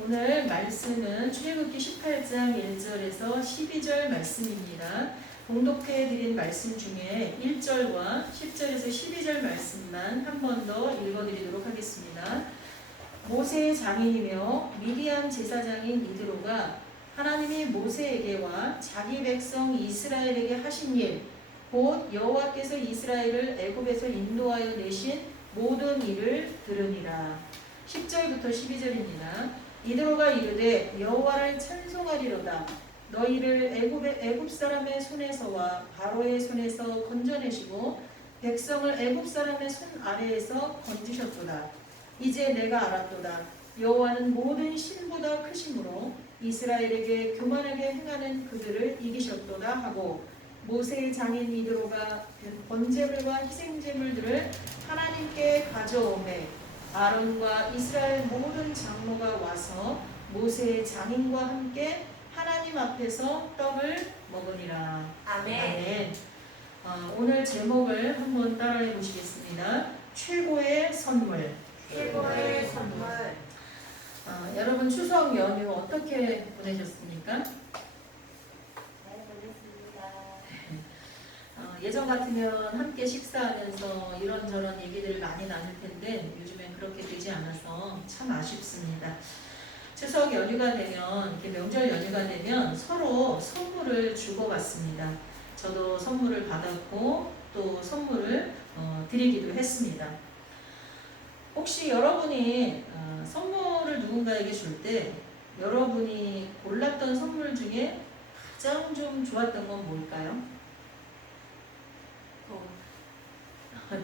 오늘 말씀은 출애굽기 18장 1절에서 12절 말씀입니다. 봉독해 드린 말씀 중에 1절과 10절에서 12절 말씀만 한 번 더 읽어드리도록 하겠습니다. 모세의 장인이며 미디안 제사장인 이드로가 하나님이 모세에게와 자기 백성 이스라엘에게 하신 일, 곧 여호와께서 이스라엘을 애굽에서 인도하여 내신 모든 일을 들으니라. 10절부터 12절입니다. 이드로가 이르되 여호와를 찬송하리로다. 너희를 애굽 사람의 손에서와 바로의 손에서 건져내시고 백성을 애굽 사람의 손 아래에서 건지셨도다. 이제 내가 알았도다. 여호와는 모든 신보다 크심으로 이스라엘에게 교만하게 행하는 그들을 이기셨도다 하고, 모세의 장인 이드로가 번제물과 희생제물들을 하나님께 가져오매 아론과 이스라엘 모든 장로가 와서 모세의 장인과 함께 하나님 앞에서 떡을 먹으니라. 아멘. 오늘 제목을 한번 따라해 보시겠습니다. 최고의 선물. 최고의 선물. 여러분 추석 연휴 어떻게 보내셨습니까? 잘 보냈습니다. 예전 같으면 함께 식사하면서 이런저런 얘기들을 많이 나눌 텐데 요즘엔 그렇게 되지 않아서 참 아쉽습니다. 추석 연휴가 되면, 이렇게 명절 연휴가 되면 서로 선물을 주고받습니다. 저도 선물을 받았고 또 선물을 드리기도 했습니다. 혹시 여러분이 선물을 누군가에게 줄 때 여러분이 골랐던 선물 중에 가장 좀 좋았던 건 뭘까요?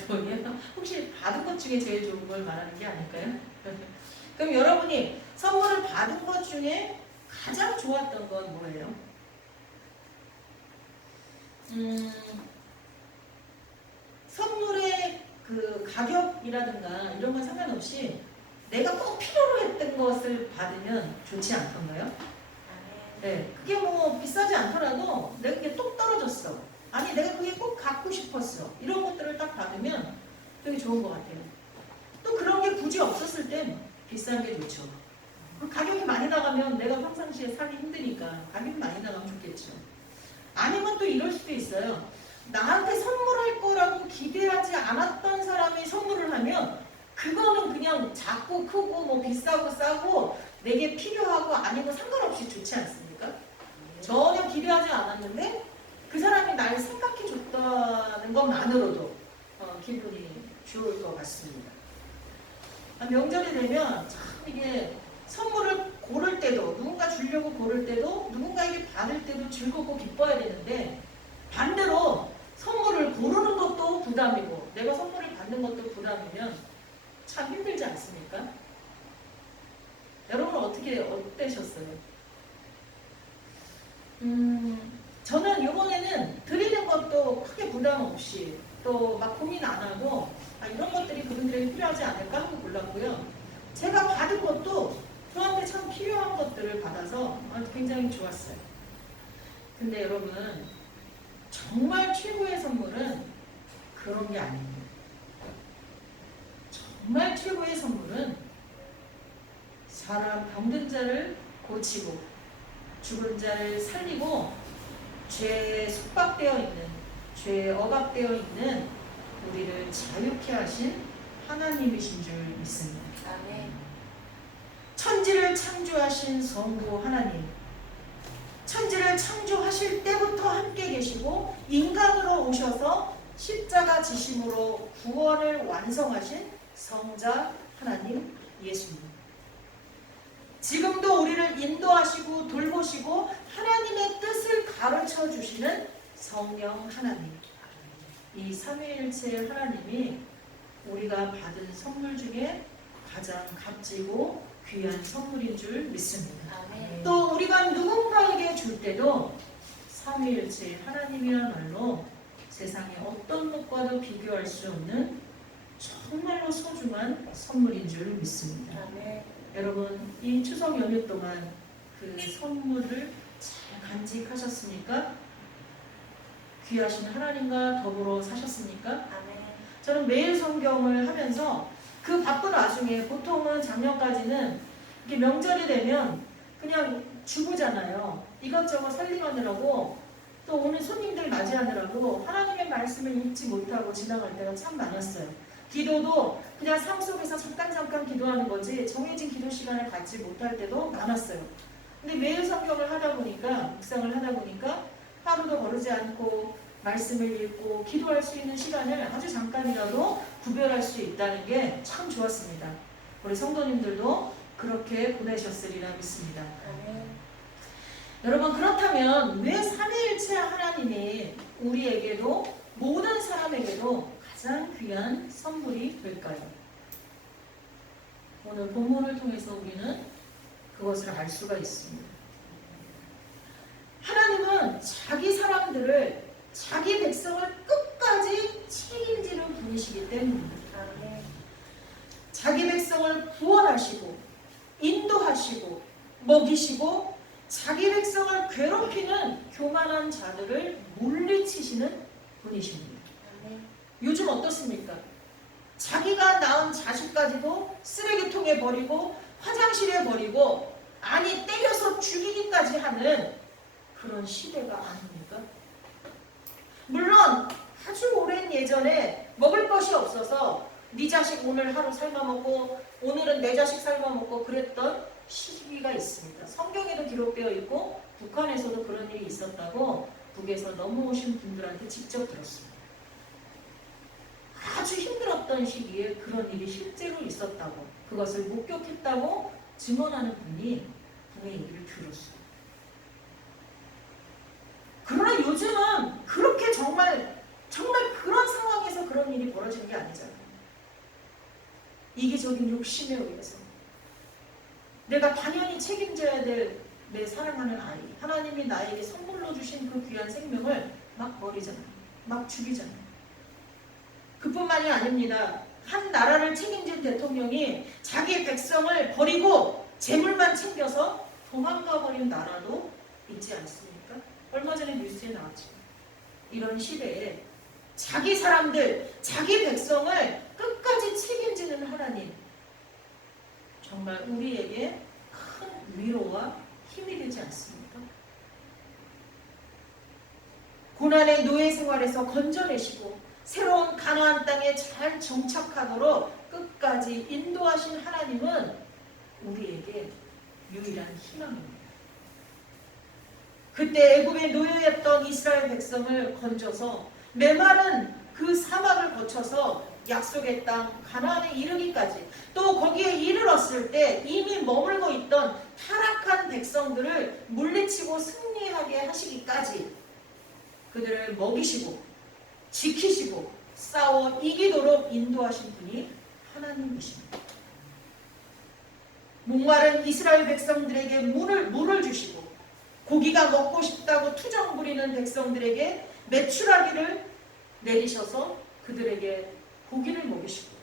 돈이요? 혹시 받은 것 중에 제일 좋은 걸 말하는 게 아닐까요? 그럼 여러분이 선물을 받은 것 중에 가장 좋았던 건 뭐예요? 선물의 그 가격이라든가 이런 건 상관없이 내가 꼭 필요로 했던 것을 받으면 좋지 않던가요? 네, 그게 뭐 비싸지 않더라도 내가 그게 똑 떨어졌어. 아니 내가 그게 꼭 갖고 싶었어. 이런 것들을 딱 받으면 되게 좋은 것 같아요. 또 그런 게 굳이 없었을 땐 비싼 게 좋죠. 가격이 많이 나가면 내가 평상시에 사기 힘드니까 가격이 많이 나가면 좋겠죠. 아니면 또 이럴 수도 있어요. 나한테 선물할 거라고 기대하지 않았던 사람이 선물을 하면 그거는 그냥 작고 크고 뭐 비싸고 싸고 내게 필요하고 아니고 상관없이 좋지 않습니까? 전혀 기대하지 않았는데 그 사람이 날 생각해 줬다는 것만으로도 기분이 좋을 것 같습니다. 명절이 되면 참 이게 선물을 고를 때도, 누군가 주려고 고를 때도, 누군가에게 받을 때도 즐겁고 기뻐야 되는데 반대로 선물을 고르는 것도 부담이고 내가 선물을 받는 것도 부담이면 참 힘들지 않습니까? 여러분 어떠셨어요? 저는 이번에는 드리는 것도 크게 부담 없이 또 막 고민 안 하고 이런 것들이 그분들에게 필요하지 않을까 하고 골랐고요. 제가 받은 것도 저한테 참 필요한 것들을 받아서 굉장히 좋았어요. 근데 여러분 정말 최고의 선물은 그런 게 아닙니다. 정말 최고의 선물은 사람 병든 자를 고치고 죽은 자를 살리고 죄에 속박되어 있는, 죄에 억압되어 있는 우리를 자유케 하신 하나님이신 줄 믿습니다. 아멘. 천지를 창조하신 성부 하나님, 천지를 창조하실 때부터 함께 계시고 인간으로 오셔서 십자가 지심으로 구원을 완성하신 성자 하나님 예수님, 지금도 우리를 인도하시고 돌보시고 하나님의 뜻을 가르쳐 주시는 성령 하나님, 이 삼위일체 하나님이 우리가 받은 선물 중에 가장 값지고 귀한 선물인 줄 믿습니다. 아멘. 또 우리가 누군가에게 줄 때도 삼위일체 하나님이야말로 세상의 어떤 것과도 비교할 수 없는 정말로 소중한 선물인 줄 믿습니다. 아멘. 여러분 이 추석 연휴 동안 그 선물을 잘 간직하셨습니까? 귀하신 하나님과 더불어 사셨습니까? 아멘. 저는 매일 성경을 하면서 그 바쁜 와중에 보통은 작년까지는 이게 명절이 되면 그냥 주부잖아요. 이것저것 살림하느라고 또 오는 손님들 맞이하느라고 하나님의 말씀을 읽지 못하고 지나갈 때가 참 많았어요. 기도도 그냥 삶 속에서 잠깐 기도하는 거지 정해진 기도 시간을 갖지 못할 때도 많았어요. 근데 매일 성경을 하다 보니까 묵상을 하다 보니까 하루도 거르지 않고 말씀을 읽고 기도할 수 있는 시간을 아주 잠깐이라도 구별할 수 있다는 게 참 좋았습니다. 우리 성도님들도 그렇게 보내셨으리라 믿습니다. 여러분 그렇다면 왜 삼위일체 하나님이 우리에게도 모든 사람에게도 가장 귀한 선물이 될까요? 오늘 본문을 통해서 우리는 그것을 알 수가 있습니다. 하나님은 자기 사람들을 자기 백성을 끝까지 책임지는 분이시기 때문입니다. 자기 백성을 구원하시고 인도하시고 먹이시고 자기 백성을 괴롭히는 교만한 자들을 물리치시는 분이십니다. 요즘 어떻습니까? 자기가 낳은 자식까지도 쓰레기통에 버리고 화장실에 버리고 아니 때려서 죽이기까지 하는 그런 시대가 아닙니까? 물론 아주 오랜 예전에 먹을 것이 없어서 네 자식 오늘 하루 삶아먹고 오늘은 내 자식 삶아먹고 그랬던 시기가 있습니다. 성경에도 기록되어 있고 북한에서도 그런 일이 있었다고 북에서 넘어오신 분들한테 직접 들었습니다. 아주 힘들었던 시기에 그런 일이 실제로 있었다고 그것을 목격했다고 증언하는 분이 분의 얘기를 들었어요. 그러나 요즘은 그렇게 정말 그런 상황에서 그런 일이 벌어지는 게 아니잖아요. 이기적인 욕심에 의해서 내가 당연히 책임져야 될 내 사랑하는 아이, 하나님이 나에게 선물로 주신 그 귀한 생명을 막 버리잖아요. 막 죽이잖아요. 그뿐만이 아닙니다. 한 나라를 책임진 대통령이 자기 백성을 버리고 재물만 챙겨서 도망가 버린 나라도 있지 않습니까? 얼마 전에 뉴스에 나왔죠. 이런 시대에 자기 사람들, 자기 백성을 끝까지 책임지는 하나님, 정말 우리에게 큰 위로와 힘이 되지 않습니까? 고난의 노예 생활에서 건져내시고 새로운 가나안 땅에 잘 정착하도록 끝까지 인도하신 하나님은 우리에게 유일한 희망입니다. 그때 애굽의 노예였던 이스라엘 백성을 건져서 메마른 그 사막을 거쳐서 약속의 땅 가나안에 이르기까지 또 거기에 이르렀을 때 이미 머물고 있던 타락한 백성들을 물리치고 승리하게 하시기까지 그들을 먹이시고 지키시고 싸워 이기도록 인도하신 분이 하나님이십니다. 목마른 이스라엘 백성들에게 물을 주시고 고기가 먹고 싶다고 투정 부리는 백성들에게 메추라기를 내리셔서 그들에게 고기를 먹이시고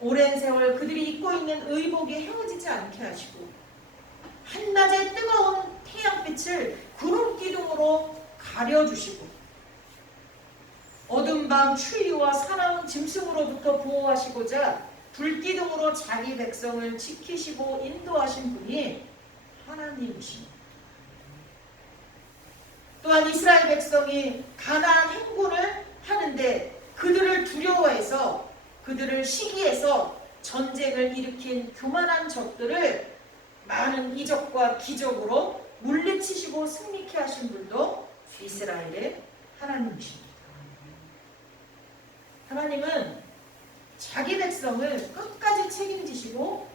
오랜 세월 그들이 입고 있는 의복이 헤어지지 않게 하시고 한낮의 뜨거운 태양빛을 구름 기둥으로 가려주시고 어둠 밤 추위와 사나운 짐승으로부터 보호하시고자 불기둥으로 자기 백성을 지키시고 인도하신 분이 하나님이십니다. 또한 이스라엘 백성이 가나안 행군을 하는데 그들을 두려워해서 그들을 시기해서 전쟁을 일으킨 교만한 적들을 많은 이적과 기적으로 물리치시고 승리케 하신 분도 이스라엘의 하나님이십니다. 하나님은 자기 백성을 끝까지 책임지시고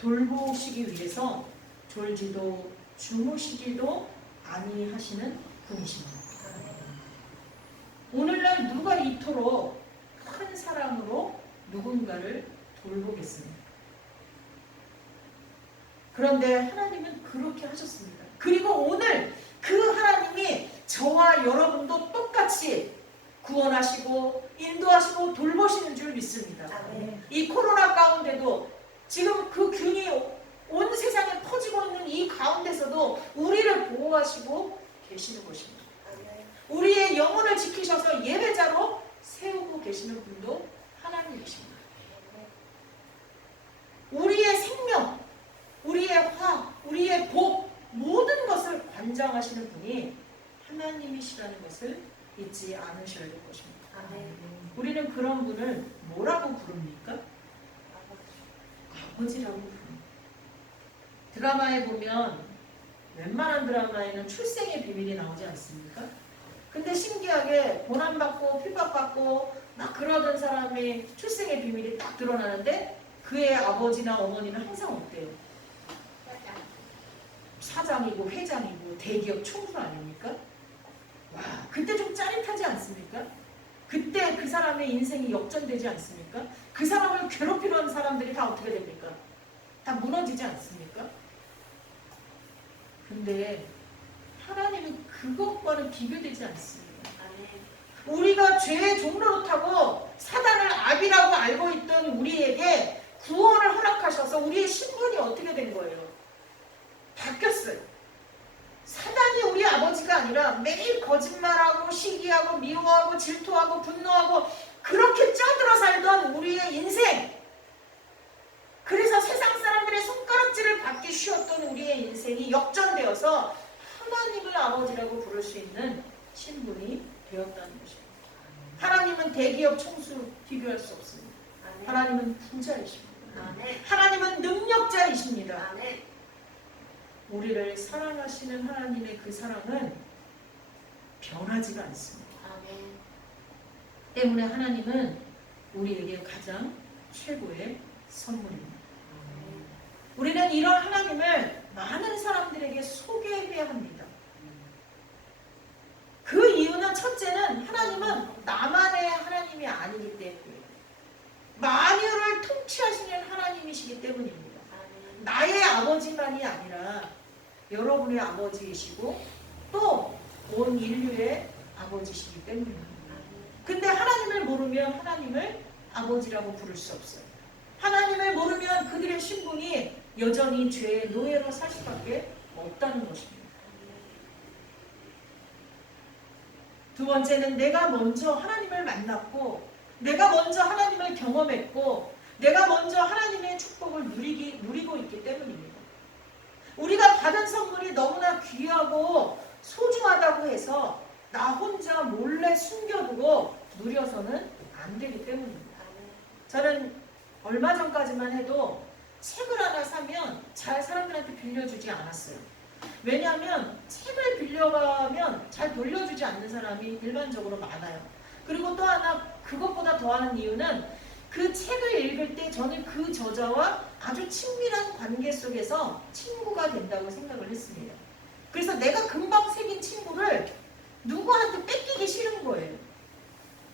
돌보시기 위해서 졸지도 주무시기도 아니하시는 분이십니다. 오늘날 누가 이토록 큰 사랑으로 누군가를 돌보겠습니까? 그런데 하나님은 그렇게 하셨습니다. 그리고 오늘 그 하나님이 저와 여러분도 똑같이 구원하시고 인도하시고 돌보시는 줄 믿습니다. 이 코로나 가운데도 지금 그 균이 온 세상에 퍼지고 있는 이 가운데서도 우리를 보호하시고 계시는 것입니다. 우리의 영혼을 지키셔서 예배자로 세우고 계시는 분도 하나님이십니다. 우리의 생명, 우리의 우리의 화, 우리의 복, 모든 것을 관장하시는 분이 하나님이시라는 것을 잊지 않으셔야 될 것입니다. 아멘. 우리는 그런 분을 뭐라고 부릅니까? 아버지라고 부릅니다. 드라마에 보면 웬만한 드라마에는 출생의 비밀이 나오지 않습니까? 근데 신기하게 고난받고 핍박받고 막 그러던 사람의 출생의 비밀이 딱 드러나는데 그의 아버지나 어머니는 항상 어때요? 사장이고 회장이고 대기업 총수 아닙니까? 와, 그때 좀 짜릿하지 않습니까? 그때 그 사람의 인생이 역전되지 않습니까? 그 사람을 괴롭히려 하는 사람들이 다 어떻게 됩니까? 다 무너지지 않습니까? 근데 하나님은 그것과는 비교되지 않습니다. 우리가 죄의 종로로 타고 사단을 압이라고 알고 있던 우리에게 구원을 허락하셔서 우리의 신분이 어떻게 된 거예요? 바뀌었어요. 사단이 우리 아버지가 아니라 매일 거짓말하고 시기하고 미워하고 질투하고 분노하고 그렇게 쪄들어 살던 우리의 인생, 그래서 세상 사람들의 손가락질을 받기 쉬웠던 우리의 인생이 역전되어서 하나님을 아버지라고 부를 수 있는 신분이 되었다는 것입니다. 하나님은 대기업 총수 비교할 수 없습니다. 하나님은 부자이십니다. 하나님은 능력자이십니다. 우리를 사랑하시는 하나님의 그 사랑은 변하지가 않습니다. 때문에 하나님은 우리에게 가장 최고의 선물입니다. 우리는 이런 하나님을 많은 사람들에게 소개해야 합니다. 그 이유는 첫째는 하나님은 나만의 하나님이 아니기 때문이에요. 만유를 통치하시는 하나님이시기 때문입니다. 나의 아버지만이 아니라 여러분의 아버지이시고 또 온 인류의 아버지시기 때문입니다. 근데 하나님을 모르면 하나님을 아버지라고 부를 수 없어요. 하나님을 모르면 그들의 신분이 여전히 죄의 노예로 살 수밖에 없다는 것입니다. 두 번째는 내가 먼저 하나님을 만났고 내가 먼저 하나님을 경험했고 내가 먼저 하나님의 축복을 누리고 있기 때문입니다. 우리가 받은 선물이 너무나 귀하고 소중하다고 해서 나 혼자 몰래 숨겨두고 누려서는 안 되기 때문입니다. 저는 얼마 전까지만 해도 책을 하나 사면 잘 사람들한테 빌려주지 않았어요. 왜냐하면 책을 빌려가면 잘 돌려주지 않는 사람이 일반적으로 많아요. 그리고 또 하나 그것보다 더하는 이유는 그 책을 읽을 때 저는 그 저자와 아주 친밀한 관계 속에서 친구가 된다고 생각을 했습니다. 그래서 내가 금방 새긴 친구를 누구한테 뺏기기 싫은 거예요.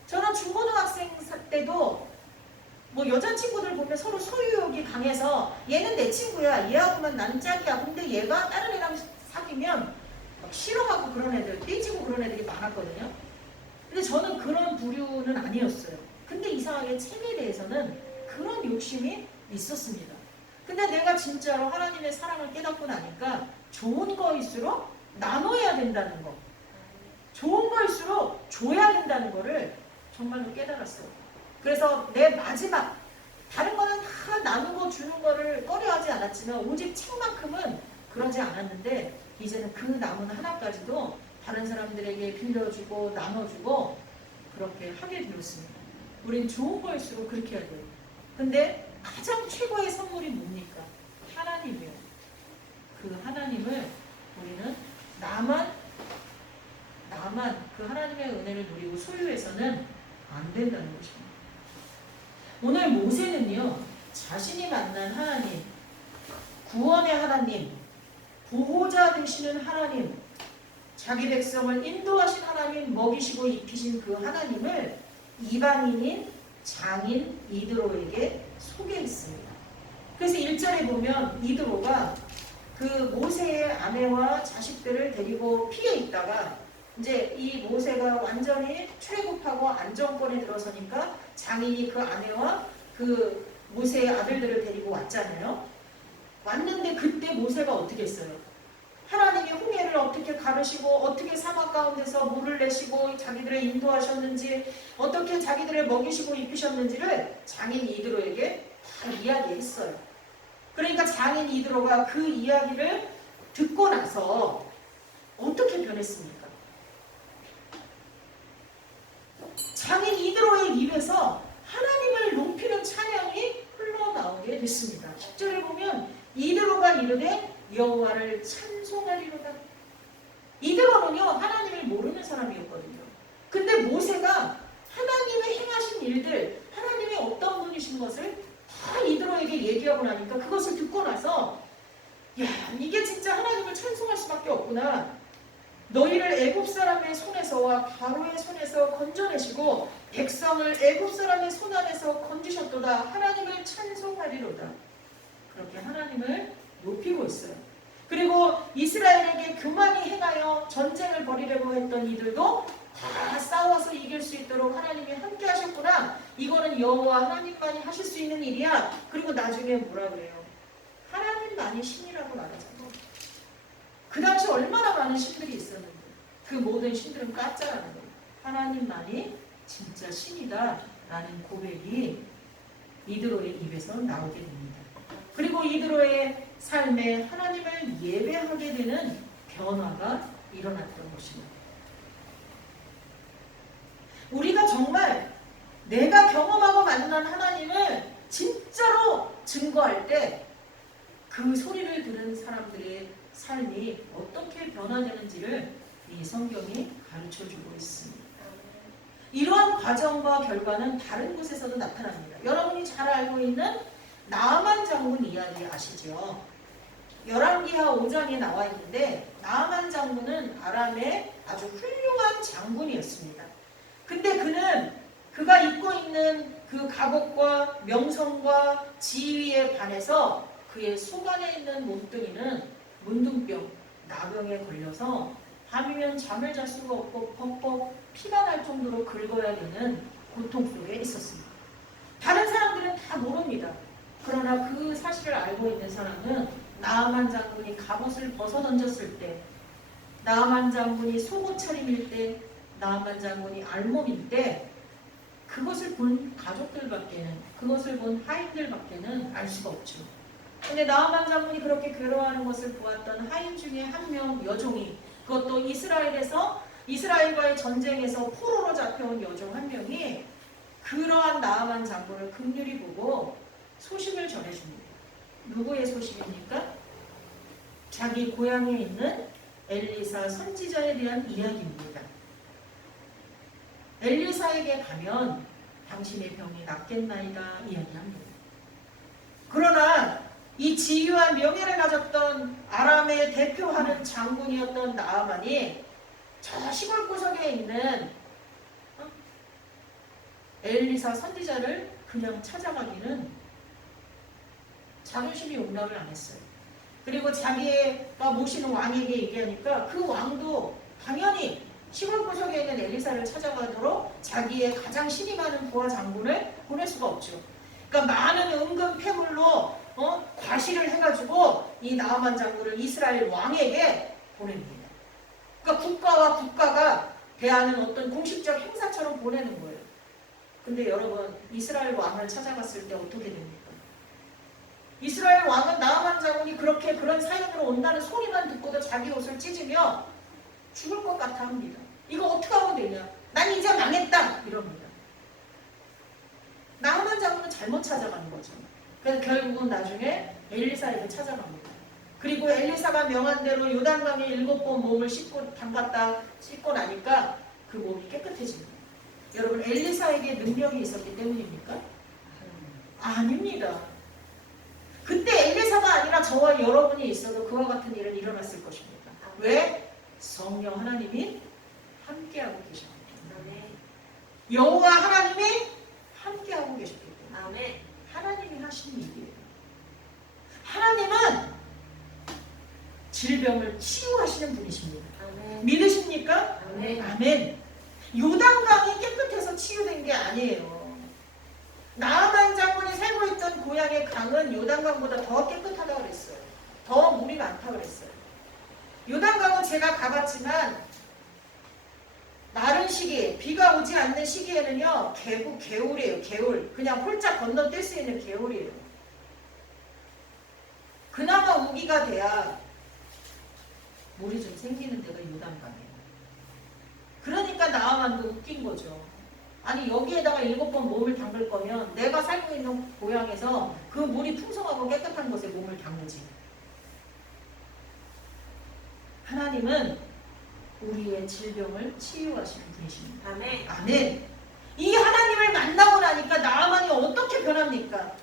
저는 중고등학생 때도 뭐 여자친구들 보면 서로 소유욕이 강해서 얘는 내 친구야, 얘하고만 난 짝이야. 근데 얘가 다른 애랑 사귀면 막 싫어하고 그런 애들, 삐지고 그런 애들이 많았거든요. 근데 저는 그런 부류는 아니었어요. 근데 이상하게 책에 대해서는 그런 욕심이 있었습니다. 근데 내가 진짜로 하나님의 사랑을 깨닫고 나니까 좋은 거일수록 나눠야 된다는 거, 좋은 거일수록 줘야 된다는 거를 정말로 깨달았어요. 그래서 내 마지막, 다른 거는 다 나누고 주는 거를 꺼려하지 않았지만 오직 책만큼은 그러지 않았는데 이제는 그 남은 하나까지도 다른 사람들에게 빌려주고 나눠주고 그렇게 하게 되었습니다. 우린 좋은 거일수록 그렇게 해야 돼요. 근데 가장 최고의 선물이 뭡니까? 하나님이에요. 그 하나님을 우리는 나만 그 하나님의 은혜를 누리고 소유해서는 안 된다는 것입니다. 오늘 모세는요, 자신이 만난 하나님, 구원의 하나님, 보호자 되시는 하나님, 자기 백성을 인도하신 하나님, 먹이시고 입히신 그 하나님을 이방인인 장인 이드로에게 소개했습니다. 그래서 1절에 보면 이드로가 그 모세의 아내와 자식들을 데리고 피해 있다가 이제 이 모세가 완전히 출애굽하고 안정권에 들어서니까 장인이 그 아내와 그 모세의 아들들을 데리고 왔잖아요. 왔는데 그때 모세가 어떻게 했어요? 하나님이 홍해를 어떻게 가르시고 어떻게 사막 가운데서 물을 내시고 자기들을 인도하셨는지 어떻게 자기들을 먹이시고 입히셨는지를 장인 이드로에게 다 이야기했어요. 그러니까 장인 이드로가 그 이야기를 듣고 나서 어떻게 변했습니까? 장인 이드로의 입에서 하나님을 높이는 찬양이 흘러나오게 됐습니다. 10절에 보면 이드로가 이르되 여호와를 찬송하리로다. 이드로는요 하나님을 모르는 사람이었거든요. 근데 모세가 하나님의 행하신 일들, 하나님의 어떤 분이신 것을 다 이드로에게 얘기하고 나니까 그것을 듣고 나서 야, 이게 진짜 하나님을 찬송할 수밖에 없구나. 너희를 애굽 사람의 손에서와 바로의 손에서 건져내시고 백성을 애굽 사람의 손 안에서 건지셨도다. 하나님을 찬송하리로다. 그렇게 하나님을 높이고 있어요. 그리고 이스라엘에게 교만이 행하여 전쟁을 벌이려고 했던 이들도 다 싸워서 이길 수 있도록 하나님이 함께 하셨구나. 이거는 여호와 하나님만이 하실 수 있는 일이야. 그리고 나중에 뭐라 그래요? 하나님만이 신이라고 말하잖아요. 그 당시 얼마나 많은 신들이 있었는데 그 모든 신들은 가짜라는 거예요. 하나님만이 진짜 신이다 라는 고백이 이드로의 입에서 나오게 됩니다. 그리고 이드로의 삶에 하나님을 예배하게 되는 변화가 일어났던 것입니다. 우리가 정말 내가 경험하고 만난 하나님을 진짜로 증거할 때 그 소리를 들은 사람들의 삶이 어떻게 변화되는지를 이 성경이 가르쳐주고 있습니다. 이러한 과정과 결과는 다른 곳에서도 나타납니다. 여러분이 잘 알고 있는 나아만 장군 이야기 아시죠? 열왕기하 5장에 나와 있는데 나아만 장군은 아람의 아주 훌륭한 장군이었습니다. 근데 그가 입고 있는 그 갑옷과 명성과 지위에 반해서 그의 속 안에 있는 몸뚱이는 문둥병, 나병에 걸려서 밤이면 잠을 잘 수가 없고 벅벅 피가 날 정도로 긁어야 되는 고통 속에 있었습니다. 다른 사람들은 다 모릅니다. 그러나 그 사실을 알고 있는 사람은 나아만 장군이 갑옷을 벗어 던졌을 때, 나아만 장군이 속옷 차림일 때, 나아만 장군이 알몸일 때 그것을 본 가족들밖에는, 그것을 본 하인들밖에는 알 수가 없죠. 근데 나아만 장군이 그렇게 괴로워하는 것을 보았던 하인 중에 한 명 여종이, 그것도 이스라엘과의 전쟁에서 포로로 잡혀온 여종 한 명이 그러한 나아만 장군을 긍휼히 보고 소식을 전해줍니다. 누구의 소식입니까? 자기 고향에 있는 엘리사 선지자에 대한 이야기입니다. 엘리사에게 가면 당신의 병이 낫겠나이다 이야기합니다. 그러나 이 지위와 명예를 가졌던 아람의 대표하는 장군이었던 나아만이 저 시골 구석에 있는 엘리사 선지자를 그냥 찾아가기는 자존심이 용납을 안 했어요. 그리고 자기가 모시는 왕에게 얘기하니까 그 왕도 당연히 시골 구석에 있는 엘리사를 찾아가도록 자기의 가장 신이 많은 부하 장군을 보낼 수가 없죠. 그러니까 많은 은근 패물로 과시를 해가지고 이 나아만 장군을 이스라엘 왕에게 보냅니다. 그러니까 국가와 국가가 대하는 어떤 공식적 행사처럼 보내는 거예요. 근데 여러분 이스라엘 왕을 찾아갔을 때 어떻게 됩니까? 이스라엘 왕은 나아만 장군이 그렇게 그런 사연으로 온다는 소리만 듣고도 자기 옷을 찢으며 죽을 것 같아 합니다. 이거 어떻게 하면 되냐? 난 이제 망했다 이럽니다. 나아만 장군은 잘못 찾아가는 거죠. 그래서 결국은 나중에 엘리사에게 찾아갑니다. 그리고 엘리사가 명한 대로 요단강에 7번 몸을 씻고 나니까 그 몸이 깨끗해집니다. 여러분 엘리사에게 능력이 있었기 때문입니까? 아닙니다. 그때 엘리사가 아니라 저와 여러분이 있어도 그와 같은 일은 일어났을 것입니다. 왜? 성령 하나님이 함께하고 계십니다. 여호와 하나님이 함께하고 계십니다. 하나님이 하신 일이에요. 하나님은 질병을 치유하시는 분이십니다. 믿으십니까? 아멘. 요단강이 깨끗해서 치유된 게 아니에요. 나아만 장군이 살고 있던 고향의 강은 요단강보다 더 깨끗하다고 그랬어요. 더 물이 많다고 그랬어요. 요단강은 제가 가봤지만 마른 시기, 비가 오지 않는 시기에는요 개울이에요. 개울. 그냥 홀짝 건너뛸 수 있는 개울이에요. 그나마 우기가 돼야 물이 좀 생기는 데가 요단강이에요. 그러니까 나아만도 웃긴 거죠. 아니 여기에다가 7번 몸을 담글 거면 내가 살고 있는 고향에서 그 물이 풍성하고 깨끗한 곳에 몸을 담그지. 하나님은 우리의 질병을 치유하시는 분이십니다. 아멘. 아멘. 이 하나님을 만나고 나니까 나아만이 어떻게 변합니까?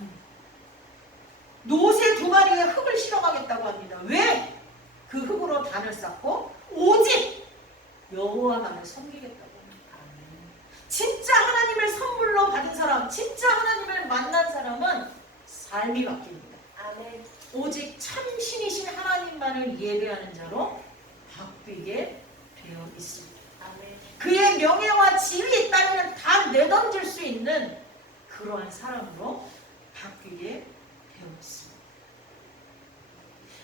노새 2마리의 흙을 실어가겠다고 합니다. 왜? 그 흙으로 단을 쌓고 오직 여호와만을 섬기겠다고 합니다. 진짜 하나님을 선물로 받은 사람, 진짜 하나님을 만난 사람은 삶이 바뀝니다. 아멘. 오직 참 신이신 하나님만을 예배하는 자로 바뀌게 되어 있습니다. 아멘. 그의 명예와 지위 따위는 다 내던질 수 있는 그러한 사람으로 바뀌게 되어 있습니다.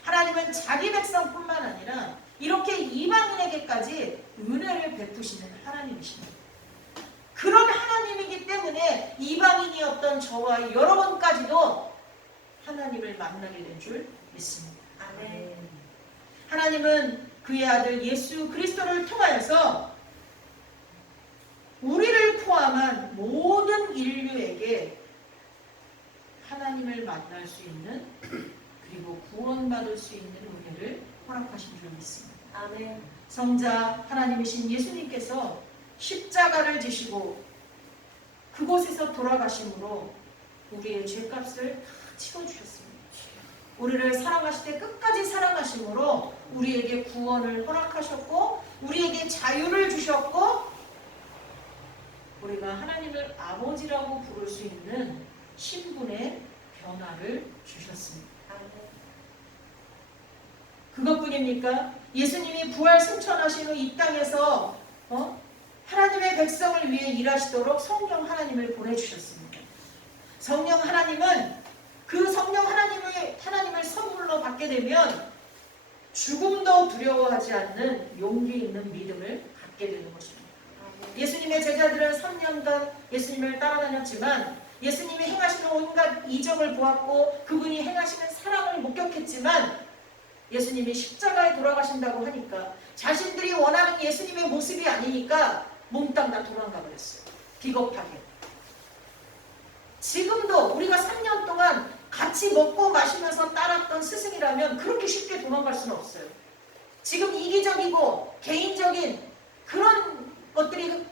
하나님은 자기 백성뿐만 아니라 이렇게 이방인에게까지 은혜를 베푸시는 하나님이십니다. 그런 하나님이기 때문에 이방인이었던 저와 여러분까지도 하나님을 만나게 된 줄 믿습니다. 아멘. 하나님은 그의 아들 예수 그리스도를 통하여서 우리를 포함한 모든 인류에게 하나님을 만날 수 있는 그리고 구원받을 수 있는 은혜를 허락하신 줄 믿습니다. 아멘. 성자 하나님이신 예수님께서 십자가를 지시고 그곳에서 돌아가심으로 우리의 죄값을 다 치워주셨습니다. 우리를 사랑하실 때 끝까지 사랑하심으로 우리에게 구원을 허락하셨고 우리에게 자유를 주셨고 우리가 하나님을 아버지라고 부를 수 있는 신분의 변화를 주셨습니다. 아멘. 그것뿐입니까? 예수님이 부활 승천하신 후 이 땅에서 하나님의 백성을 위해 일하시도록 성령 하나님을 보내주셨습니다. 성령 하나님은 그 성령 하나님을 선물로 받게 되면 죽음도 두려워하지 않는 용기 있는 믿음을 갖게 되는 것입니다. 예수님의 제자들은 3년간 예수님을 따라다녔지만 예수님이 행하시는 온갖 이적을 보았고 그분이 행하시는 사랑을 목격했지만 예수님이 십자가에 돌아가신다고 하니까 자신들이 원하는 예수님의 모습이 아니니까 몽땅 다 도망가 버렸어요. 비겁하게. 지금도 우리가 3년 동안 같이 먹고 마시면서 따랐던 스승이라면 그렇게 쉽게 도망갈 수는 없어요. 지금 이기적이고 개인적인 그런 것들이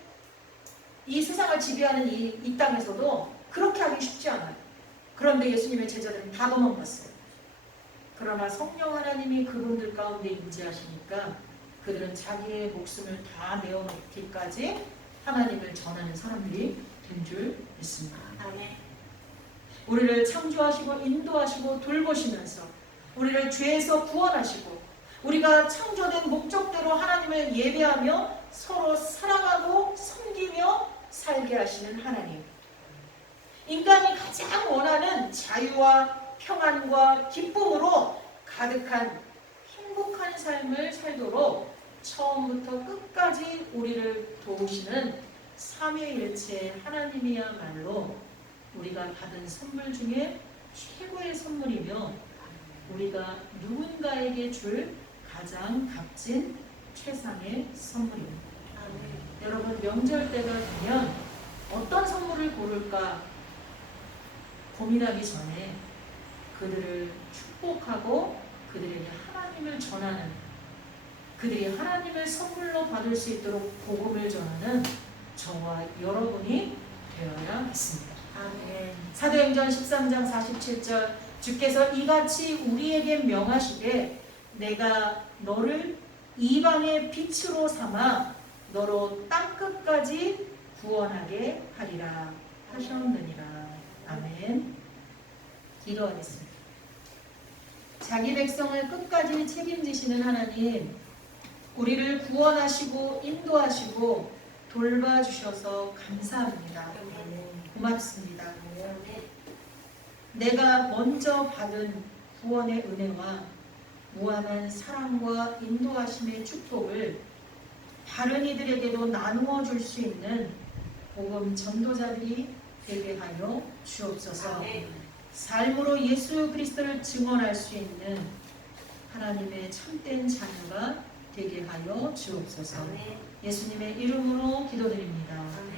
이 세상을 지배하는 이 땅에서도 그렇게 하기 쉽지 않아요. 그런데 예수님의 제자들은 다 도망갔어요. 그러나 성령 하나님이 그분들 가운데 임재하시니까 그들은 자기의 목숨을 다 내어놓기까지 하나님을 전하는 사람들이 된 줄 믿습니다. 아멘. 우리를 창조하시고 인도하시고 돌보시면서 우리를 죄에서 구원하시고 우리가 창조된 목적대로 하나님을 예배하며 서로 사랑하고 섬기며 살게 하시는 하나님. 인간이 가장 원하는 자유와 평안과 기쁨으로 가득한 행복한 삶을 살도록 처음부터 끝까지 우리를 도우시는 삼위일체 하나님이야말로 우리가 받은 선물 중에 최고의 선물이며 우리가 누군가에게 줄 가장 값진 최상의 선물입니다. 아멘. 여러분 명절 때가 되면 어떤 선물을 고를까 고민하기 전에 그들을 축복하고 그들에게 하나님을 전하는 그들이 하나님을 선물로 받을 수 있도록 복음을 전하는 저와 여러분이 되어야 했습니다. 아멘. 사도행전 13장 47절 주께서 이같이 우리에게 명하시되 내가 너를 이방의 빛으로 삼아 너로 땅끝까지 구원하게 하리라 하셨느니라. 아멘. 기도하겠습니다. 자기 백성을 끝까지 책임지시는 하나님, 우리를 구원하시고 인도하시고 돌봐주셔서 감사합니다. 고맙습니다. 내가 먼저 받은 구원의 은혜와 무한한 사랑과 인도하심의 축복을 다른 이들에게도 나누어 줄 수 있는 복음 전도자들이 되게 하여 주옵소서. 삶으로 예수 그리스도를 증언할 수 있는 하나님의 참된 자녀가 되게 하여 주옵소서. 아멘. 예수님의 이름으로 기도드립니다. 아멘.